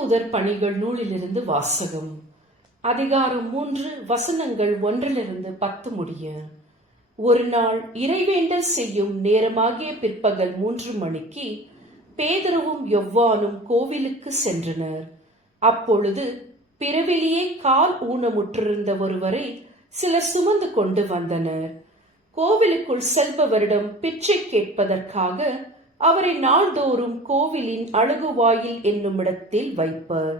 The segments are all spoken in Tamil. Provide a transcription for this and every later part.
திருத்தூதர் பணிகள் நூலிலிருந்து வாசகம். அதிகாரம் 3, வசனங்கள் 1-10 முடிய. ஒரு நாள் இறைவேண்டல் செய்யும் நேரமாகிய பிற்பகல் 3 மணிக்கு பேதுருவும் யோவானும் கோவிலுக்கு சென்றனர். அப்பொழுது பிறவிலேயே கால் ஊனமுற்றிருந்த ஒருவரை சிலர் சுமந்து கொண்டு வந்தனர். கோவிலுக்குள் செல்பவரிடம் பிச்சை கேட்பதற்காக அவரை நாள்தோறும் கோவிலின் அழுகுவாயில் என்னுமிடத்தில் வைப்பர்.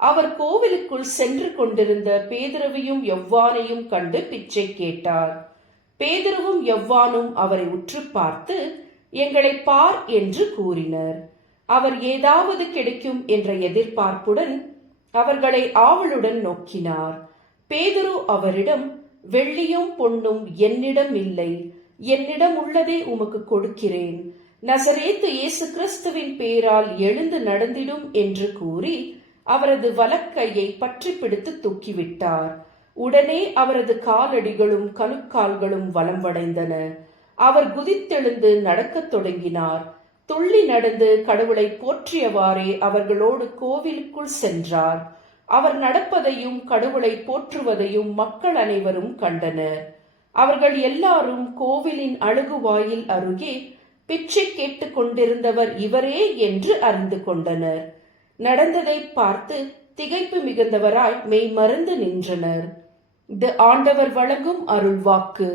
அவர் கோவிலுக்குள் சென்று கொண்டிருந்த பேதுருவையும் யோவானையும் கண்டு பிச்சை கேட்டார். பேதுருவும் யோவானும் அவரை உற்று பார்த்து, எங்களை பார் என்று கூறினர். அவர் ஏதாவது கிடைக்கும் என்ற எதிர்பார்ப்புடன் அவர்களை ஆவலுடன் நோக்கினார். பேதுரு அவரிடம், வெள்ளியும் பொன்னும் என்னிடம் இல்லை, என்னிடம் உள்ளதை உமக்கு கொடுக்கிறேன். நசரேத்து இயேசு கிறிஸ்துவின் பேரால் எழுந்து நடந்திடும் என்று கூறி அவரது வலக்கையை பற்றி பிடித்து தூக்கிவிட்டார். உடனே அவரது காலடிகளும் கணுக்கால்களும் வலம்படைந்தன. அவர் குதித்தெழுந்து நடக்கத் தொடங்கினார். துள்ளி நடந்து கடவுளை போற்றியவாறே அவர்களோடு கோவிலுக்குள் சென்றார். அவர் நடப்பதையும் கடவுளை போற்றுவதையும் மக்கள் அனைவரும் கண்டனர். அவர்கள் எல்லாரும் கோவிலின் அழுகுவாயில் அருகே பிச்சை கேட்டுக் கொண்டிருந்தவர் இவரே என்று அறிந்து கொண்டனர். நடந்ததை பார்த்து திகைப்பு மிகுந்தவராய் மெய்மறந்து நின்றனர். இது ஆண்டவர் வழங்கும் அருள்வாக்கு.